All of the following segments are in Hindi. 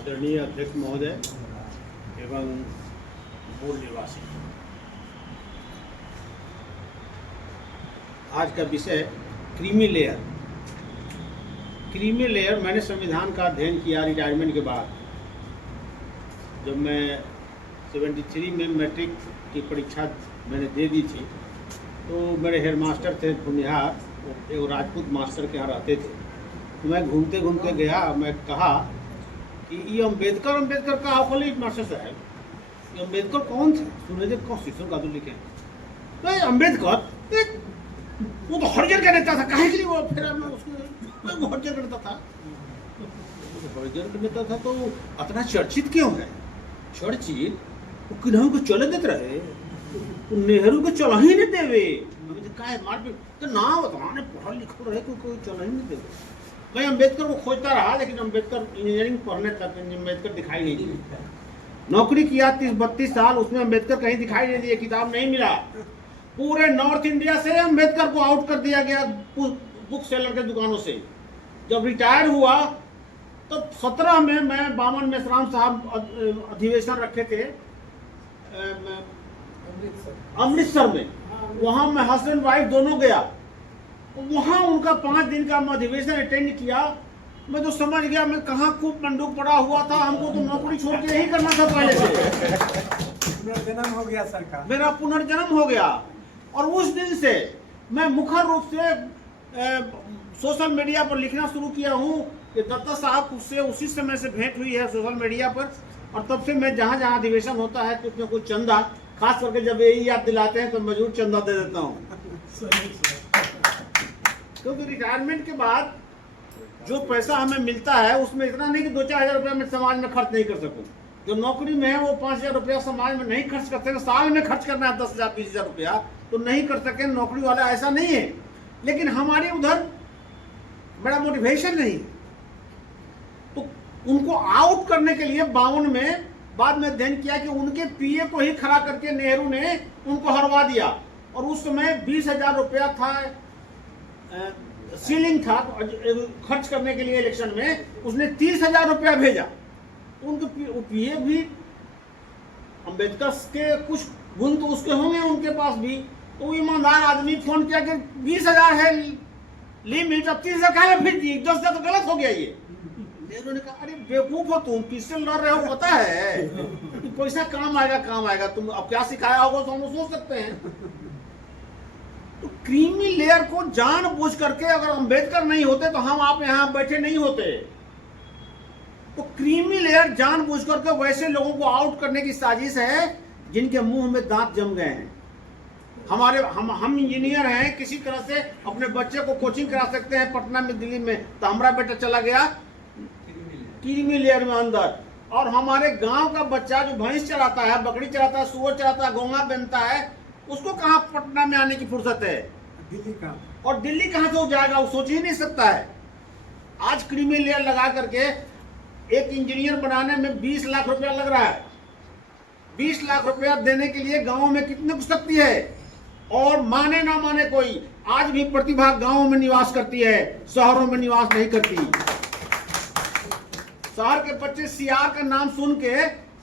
आदरणीय अध्यक्ष महोदय एवं मूल निवासी, आज का विषय क्रीमी लेयर। क्रीमी लेयर, मैंने संविधान का अध्ययन किया रिटायरमेंट के बाद। जब मैं 73 में मैट्रिक की परीक्षा मैंने दे दी थी, तो मेरे हेडमास्टर थे भूमिहार, वो राजपूत मास्टर के यहाँ रहते थे। तो मैं घूमते घूमते गया, मैं कहा कि ये अम्बेडकर का खोली मास्टर साहब, ये अम्बेडकर कौन थे? सुने थे कॉन्स्टिट्यूशन का तो लिखे तो अम्बेडकर वो तो हरिजन का नेता था, काहे के लिए वो फिर मैं उसको हरिजन का नेता था, हरिजन का नेता था तो इतना चर्चित क्यों है? चर्चित वो किन्हों को चले देते रहे, वो नेहरू को चला ही नहीं देवे, काहे मारपीट तो ना बताने पढ़ा लिखा रहे कोई चला ही नहीं देवे। मैं अम्बेडकर को खोजता रहा, लेकिन अम्बेडकर इंजीनियरिंग पढ़ने तक अम्बेडकर दिखाई नहीं दिया। नौकरी किया 30-32 साल, उसमें अम्बेडकर कहीं दिखाई नहीं दिए, किताब नहीं मिला। पूरे नॉर्थ इंडिया से अम्बेडकर को आउट कर दिया गया बुक सेलर के दुकानों से। जब रिटायर हुआ तो 17 में मैं बामन मेश्राम साहब अधिवेशन रखे थे अमृतसर में, वहां मैं हस्बैंड वाइफ दोनों गया। वहां उनका 5 दिन का अधिवेशन अटेंड किया। मैं तो समझ गया मैं कहाँ खूब मंडूक पड़ा हुआ था, हमको तो नौकरी छोड़ के यही करना था पहले से। पुनर्जन्म हो गया सरकार, मेरा पुनर्जन्म हो गया। और उस दिन से मैं मुखर रूप से सोशल मीडिया पर लिखना शुरू किया हूँ कि दत्ता साहब से उसी समय से भेंट हुई है सोशल मीडिया पर। और तब से मैं जहाँ जहाँ अधिवेशन होता है कुछ न कुछ चंदा, खास करके जब यही याद दिलाते हैं तो मैं जरूर चंदा दे देता हूँ। क्योंकि रिटायरमेंट के बाद जो पैसा हमें मिलता है उसमें इतना नहीं कि 2-4 हज़ार रुपया मैं समाज में खर्च नहीं कर सकूं। जो नौकरी में है वो 5,000 रुपया समाज में नहीं खर्च कर सके। साल में खर्च करना है 10,000-20,000 रुपया तो नहीं कर सके नौकरी वाला, ऐसा नहीं है। लेकिन हमारे उधर बड़ा मोटिवेशन नहीं, तो उनको आउट करने के लिए 52 में बाद में अध्ययन किया कि उनके पीए को ही खड़ा करके नेहरू ने उनको हरवा दिया। और उस समय 20,000 रुपया था, सीलिंग था खर्च करने के लिए इलेक्शन में। उसने 30,000 रुपया भेजा। उनके पीए भी अम्बेडकर के कुछ गुण तो उसके होंगे उनके पास भी। तो ईमानदार आदमी फोन किया कि 20,000 है लिमिट, अब 30,000 काहे भेज दिए, 10,000 तो गलत हो गया ये। नेहरू ने कहा अरे बेवकूफ हो तुम, किससे लड़ रहे हो पता है कि पैसा काम आएगा, तुम अब क्या सिखाया होगा तो हम सोच सकते हैं। तो क्रीमी लेयर को जानबूझ करके, अगर अम्बेडकर नहीं होते तो हम आप यहाँ बैठे नहीं होते। तो क्रीमी लेयर जानबूझ करके वैसे लोगों को आउट करने की साजिश है जिनके मुंह में दांत जम गए हैं। हम इंजीनियर हैं, किसी तरह से अपने बच्चे को कोचिंग करा सकते हैं पटना में, दिल्ली में। तो हमारा बेटा चला गया क्रीमी लेयर में अंदर, और हमारे गांव का बच्चा जो भैंस चलाता है, बकरी चलाता है, सुअर चलाता है, घोंगा बनता है, उसको कहाँ पटना में आने की फुर्सत है? दिल्ली का। और दिल्ली कहाँ से हो जाएगा, वो सोच ही नहीं सकता है। आज क्रीमी लेयर लगा करके एक इंजीनियर बनाने में 20 लाख रुपया लग रहा है। 20 लाख रुपया देने के लिए गांव में कितने कुछ सकती है। और माने ना माने कोई, आज भी प्रतिभा गांव में निवास करती है, शहरों में निवास नहीं करती। शहर के बच्चे सियार का नाम सुन के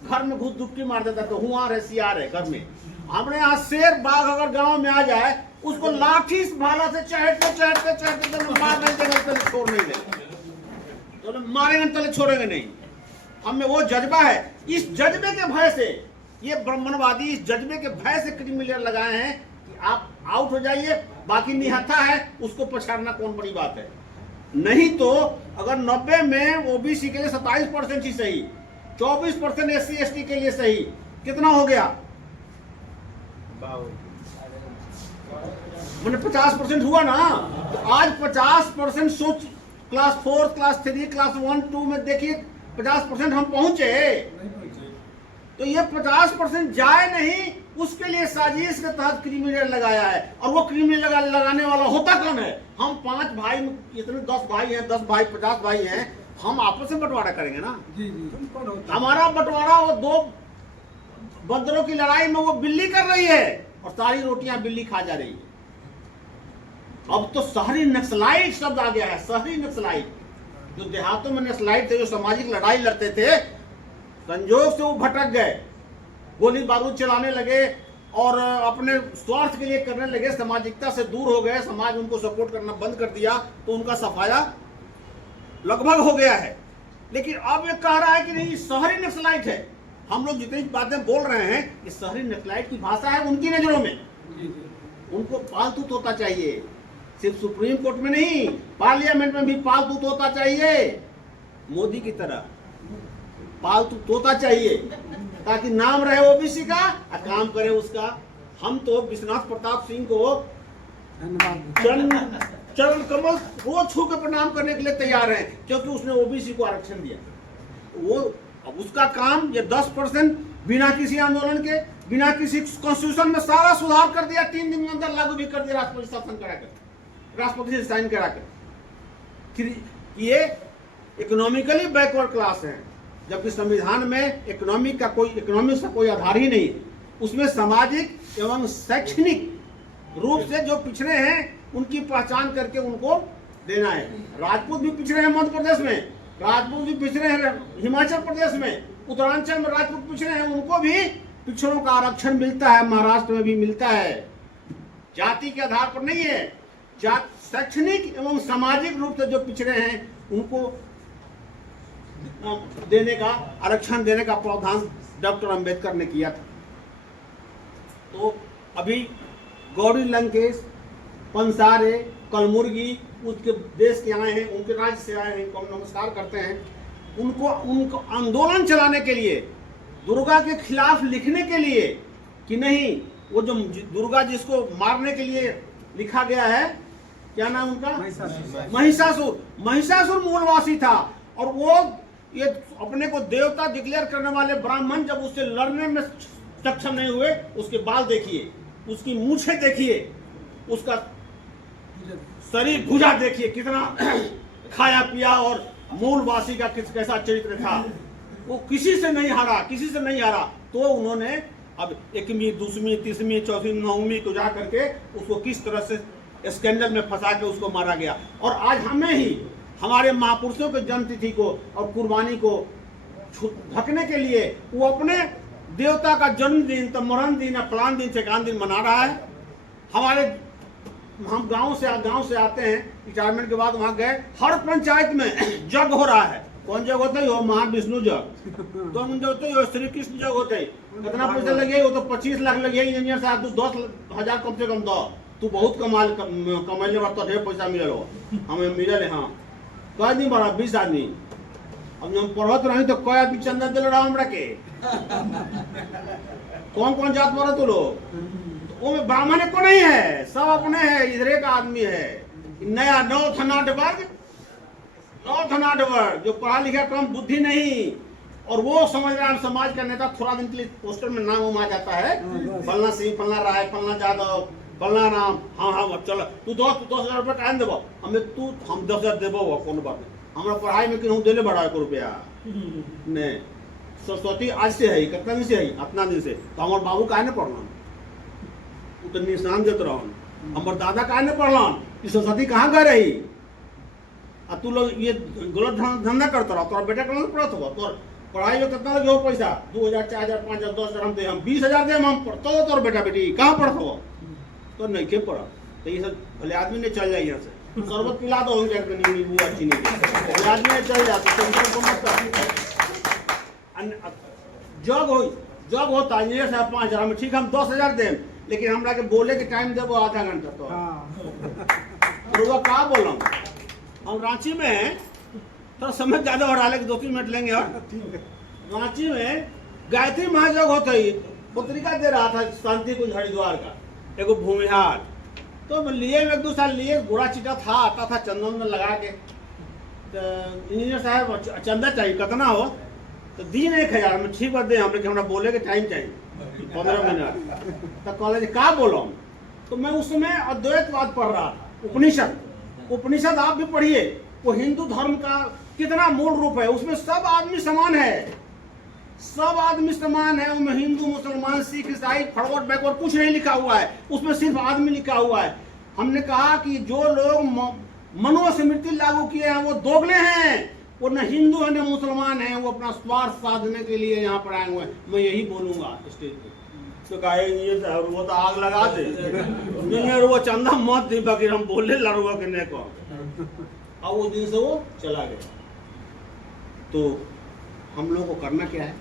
घर में घुस डुबकी मार देता, तो हुआर है, सियार है घर में। हमने यहाँ शेर बाघ अगर गांव में आ जाए, उसको लाठी भाला से चढ़ते मार नहीं देंगे, तले छोड़ नहीं देंगे, तो मारेंगे तले छोड़ेंगे नहीं। हमें वो जज्बा है। इस जज्बे के भय से ये ब्राह्मणवादी, इस जज्बे के भय से क्रीमी लेयर लगाए हैं कि आप आउट हो जाइए, बाकी निहत्था है उसको पछाड़ना कौन बड़ी बात है। नहीं तो अगर 90 में ओबीसी के लिए 27% ही सही, 24% SC/ST के लिए सही, कितना हो गया? मैंने 50% हुआ ना। तो आज 50% सोच, क्लास 4, क्लास 3, क्लास 1, 2 में देखिए 50% हम पहुंचे। तो ये 50% जाए नहीं, उसके लिए साजिश के तहत क्रीमी लेयर लगाया है। और वो क्रीमी लगाने वाला होता कौन है? हम 5 भाई, इतने 10 भाई हैं, 10 भाई 50 भाई हैं, हम आपस में बंटवारा करेंगे ना। हमारा बंटवारा वो 2 बंदरों की लड़ाई में वो बिल्ली कर रही है और सारी रोटियां बिल्ली खा जा रही है। अब तो शहरी नक्सलाइट शब्द आ गया है, शहरी नक्सलाइट। जो देहातों में नक्सलाइट थे, जो सामाजिक लड़ाई लड़ते थे, संजोग से वो भटक गए, गोली बारूद चलाने लगे और अपने स्वार्थ के लिए करने लगे, सामाजिकता से दूर हो गए, समाज उनको सपोर्ट करना बंद कर दिया, तो उनका सफाया लगभग हो गया है। लेकिन अब ये कह रहा है कि नहीं शहरी नक्सलाइट है। हम लोग जितनी बातें बोल रहे हैं कि शहरी नक्सलाइट की भाषा है उनकी नजरों में, उनको पालतू तोता चाहिए, सिर्फ सुप्रीम कोर्ट में नहीं, पार्लियामेंट में भी पालतू तोता चाहिए, मोदी की तरह पालतू तोता चाहिए, ताकि नाम रहे ओबीसी का और काम करे उसका। हम तो विश्वनाथ प्रताप सिंह को चरण कमल रोज छू के प्रणाम करने के लिए तैयार हैं, क्योंकि उसने ओबीसी को आरक्षण दिया। वो अब उसका काम ये 10% बिना किसी आंदोलन के, बिना किसी कॉन्स्टिट्यूशन में सारा सुधार कर दिया, 3 दिन के अंदर लागू भी कर दिया, राष्ट्रपति शासन कराकर, राष्ट्रपति से साइन कराकर। फिर ये इकोनॉमिकली बैकवर्ड क्लास है, जबकि संविधान में इकोनॉमिक का कोई आधार ही नहीं है। उसमें सामाजिक एवं शैक्षणिक रूप से जो पिछड़े हैं उनकी पहचान करके उनको देना है। राजपूत भी पिछड़े हैं मध्य प्रदेश में, राजपूत भी पिछड़े हैं हिमाचल प्रदेश में, उत्तरांचल में राजपूत पिछड़े हैं, उनको भी पिछड़ों का आरक्षण मिलता है, महाराष्ट्र में भी मिलता है। जाति के आधार पर नहीं है, शैक्षणिक एवं सामाजिक रूप से जो पिछड़े हैं उनको देने का, आरक्षण देने का प्रावधान डॉक्टर अंबेडकर ने किया था। तो अभी गौरी लंकेश, पंसारे, कलमुर्गी उसके देश के आए हैं, उनके राज्य से आए हैं, इनको हम नमस्कार करते हैं। उनको आंदोलन चलाने के लिए, दुर्गा के खिलाफ लिखने के लिए कि नहीं, वो जो दुर्गा जिसको मारने के लिए लिखा गया है, क्या नाम उनका, महिषासुर। महिषासुर मूलवासी था, और वो ये अपने को देवता डिक्लेयर करने वाले ब्राह्मण जब उससे लड़ने में सक्षम नहीं हुए, उसके बाल देखिए, उसकी मूछे देखिए, उसका शरीर भुजा देखिए, कितना खाया पिया, और मूलवासी का कैसा चरित्र था। वो किसी से नहीं हारा, किसी से नहीं हारा। तो उन्होंने अब 1वीं, 2वीं, 3वीं, 4वीं, 9वीं को जा करके उसको किस तरह से स्कैंडल में फंसा के उसको मारा गया। और आज हमें ही हमारे महापुरुषों के जन्मतिथि को और कुर्बानी को ढकने के लिए वो अपने देवता का जन्मदिन, तो मरण दिन या फलान दिन से एकान दिन मना रहा है। हम गांव से आते हैं, रिटायरमेंट के बाद वहां गए, हर पंचायत में जग हो रहा है। कौन जग होता है? महाविष्णु जग। तो हम जो होते श्री कृष्ण जग होते। कितना पैसा लगे? वो तो 25 लाख लगे। इंजीनियर साहब तू 10,000 कम से कम दो, तू बहुत कमाइले बार, तो ढेर पैसा मिले हो। हमें मिले, हाँ कई आदमी बड़ा 20 आदमी। अब जब हम पढ़त रही तो कई आदमी चंदा दिल रहा हमरा के। कौन कौन जात पढ़ तो लोग, वो में ब्राह्मण को नहीं है, सब अपने है, इधर का आदमी है। नया नॉर्थ नाटवर्ग जो पढ़ा लिखा कम, बुद्धि नहीं, और वो समझ रहा है समाज का नेता। थोड़ा दिन के लिए पोस्टर में नाम आ जाता है, फलना सिंह, फलना राय, फलना यादव, फलना नाम। हाँ चलो तू 10,000 रुपया काहे देबो हमें, हम 10,000 देबो, कौन बात नहीं। हमारा पढ़ाई में क्यों दिले बढ़ा 1 रुपया नहीं। सरस्वती आज से है, कितना दिन से है? अपना दिन से। तो हमारे बाबू काहे न पढ़ना, तो निशान देते रहो। हमारे दादा काहे न पढ़ला, सरस्वती कहाँ गए रही? अब तू लोग ये गलत धंधा करता रहो, तोरा बेटा कहाँ पढ़त हो? तो पढ़ाई में कितना लगे हो पैसा? 2,000, 4,000, 5,000, 10,000 हम दे, हम 20,000 दे, हम पढ़ता हो। तोर बेटा बेटी कहाँ पढ़त हो? तो नहीं के पढ़ा। तो ये सब भले आदमी ने चल जाए यहाँ से, शरबत पिला दो, नींबू अच्छी नहीं, भले आदमी ने चल जाते। जग होता इंजीनियर साहब 5,000 में, ठीक हम 10,000 दें, लेकिन हमरा के बोले के टाइम देबो आधा घंटा। तो का बोला, हम रांची में हैं, तो समय ज्यादा बढ़ा ले, 2-3 मिनट लेंगे। और रांची में गायत्री महाजग होता ही पत्रिका दे रहा था शांति कुंज हरिद्वार का एगो भूमिहार। तो मैं लिए 1-2 साल लिए, गोरा चिटा था, आता था चंदन में लगा के। तो इंजीनियर साहब चंदा चाहिए, कितना हो? तो दिन 1,000 में, ठीक बात दे, हमरा बोले के टाइम चाहिए 15 मिनट। तो कॉलेज का बोलो, तो मैं उस समय अद्वैतवाद पढ़ रहा था। उपनिषद आप भी पढ़िए, वो हिंदू धर्म का कितना मूल रूप है। उसमें सब आदमी समान है, सब आदमी समान है। उसमें हिंदू, मुसलमान, सिख, ईसाई, फॉरवर्ड बैकवर्ड कुछ नहीं लिखा हुआ है, उसमें सिर्फ आदमी लिखा हुआ है। हमने कहा कि जो लोग मनुस्मृति लागू किए हैं वो दोगले हैं, वो न हिंदू है न मुसलमान है, वो अपना स्वार्थ साधने के लिए यहाँ पर आए हुए हैं। मैं यही बोलूंगा स्टेज पे, तो कहेंगे वो तो आग लगा दे इंजीनियर, वो चंदा मत दी, बाकी हम बोले लड़ुआ के नहीं कहो। और वो दिन से वो चला गया। तो हम लोगों को करना क्या है,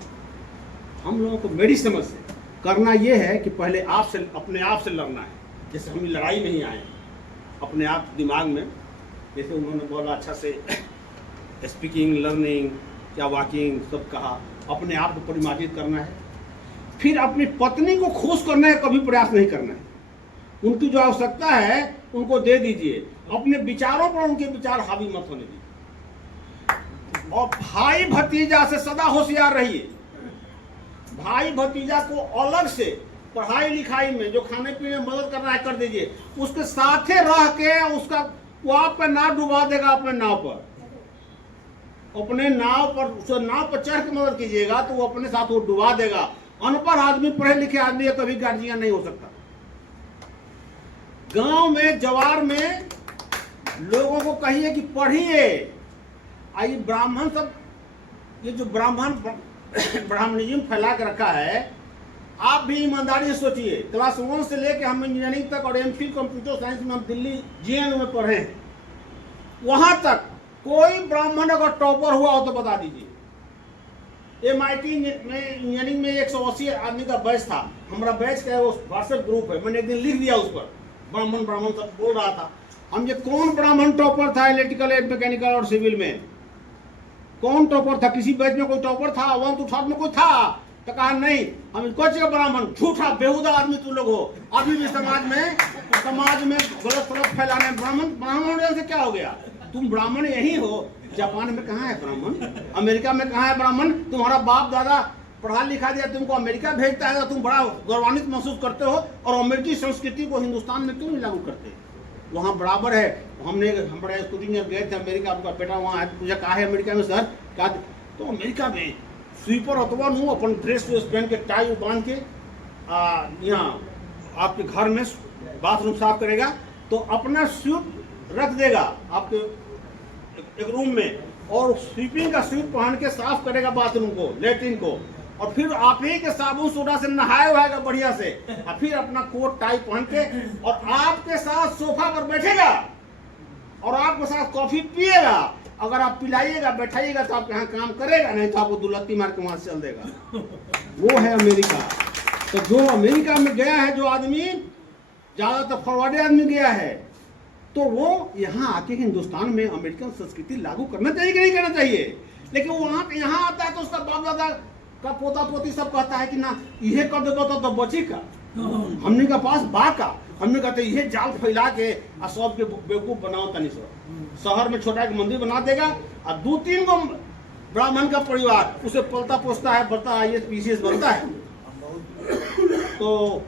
हम लोगों को मेरी समझ से करना ये है कि पहले अपने आप से लड़ना है। जैसे हम लड़ाई नहीं आए, अपने आप दिमाग में, जैसे उन्होंने बोला अच्छा से स्पीकिंग, लर्निंग, क्या वॉकिंग सब कहा, अपने आप को परिमार्जित करना है। फिर अपनी पत्नी को खुश करने का कभी प्रयास नहीं करना है। उनकी जो आवश्यकता है उनको दे दीजिए, अपने विचारों पर उनके विचार हावी मत होने दीजिए। और भाई भतीजा से सदा होशियार रहिए। भाई भतीजा को अलग से पढ़ाई लिखाई में जो खाने पीने में मदद करना है कर दीजिए, उसके साथ रह के उसका वो आपका नाव डुबा देगा अपने नाव पर, अपने नाव पर उसे नाव पर चढ़ के मदद कीजिएगा तो वो अपने साथ वो डुबा देगा। अनपढ़ आदमी, पढ़े लिखे आदमी कभी गार्जियन नहीं हो सकता। गांव में जवार में लोगों को कहिए कि पढ़िए। आई ब्राह्मण सब, ये जो ब्राह्मणिज्म फैला के रखा है, आप भी ईमानदारी से सोचिए। क्लास 1 से लेके हम इंजीनियरिंग तक और एमफिल कंप्यूटर साइंस में हम दिल्ली जेएनयू में पढ़े हैं, वहां तक कोई ब्राह्मण अगर टॉपर हुआ हो तो बता दीजिए। MIT में इंजीनियरिंग में 180 आदमी का बैच था, हमारा बैच का वो व्हाट्सएप ग्रुप है, मैंने एक दिन लिख दिया उस पर, ब्राह्मण सब बोल रहा था। हम ये कौन ब्राह्मण टॉपर था इलेक्ट्रिकल एंड मैकेनिकल और सिविल में, कौन टॉपर था? किसी बैच में कोई टॉपर था? 1 to 3 में कोई था? तो कहा नहीं, हम कोच का ब्राह्मण, झूठा बेहुदा आदमी तुम लोग हो। अभी भी समाज में गलत फलत फैलाने, ब्राह्मण से क्या हो गया? तुम ब्राह्मण यही हो। जापान में कहाँ है ब्राह्मण? अमेरिका में कहाँ है ब्राह्मण? तुम्हारा बाप दादा पढ़ा लिखा दिया, तुमको अमेरिका भेजता है तो तुम बड़ा गौरवान्वित महसूस करते हो, और अमेरिकी संस्कृति को हिंदुस्तान में क्यों नहीं लागू करते? वहाँ बराबर है। हम बड़े स्कूटी में गए थे अमेरिका, आपका बेटा वहाँ है, मुझे कहा है अमेरिका में सर क्या? तो अमेरिका में स्वीपर अथवा नू अपन ड्रेस वेस पहन के टाई बांध के यहाँ आपके घर में बाथरूम साफ करेगा तो अपना सूट रख देगा आपके एक रूम में, और स्वीपिंग का सूट पहन के साफ करेगा बाथरूम को, लेट्रिन को, और फिर आप ही के साबुन सोडा से नहाया हुआ बढ़िया से, और फिर अपना कोट टाई पहन के और आपके साथ सोफा पर बैठेगा और आपके साथ कॉफी पिएगा। अगर आप पिलाइएगा बैठाइएगा तो आपके यहाँ काम करेगा, नहीं तो आपको दुलत्ती मार के वहां से चल देगा। वो है अमेरिका। तो जो अमेरिका में गया है, जो आदमी ज्यादातर फॉरवर्ड आदमी गया है, तो वो यहाँ आके हिंदुस्तान में अमेरिकन संस्कृति लागू करना चाहिए कि नहीं करना चाहिए? लेकिन वो यहाँ आता है तो उसका बाप दादा का पोता पोती सब कहता है कि ना ये कर दे तो बची का, हमने का पास बा का, हमने कहते ये जाल फैला के आ सब के बेवकूफ बनाओ तनी सो। शहर में छोटा एक मंदिर बना देगा और 2-3 गो ब्राह्मण का परिवार उसे पलता पोसता है, बढ़ता IAS PCS बनता है। तो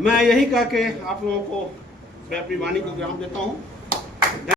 मैं यही कह के आप लोगों को मैं अपनी वाणी को विराम देता हूँ।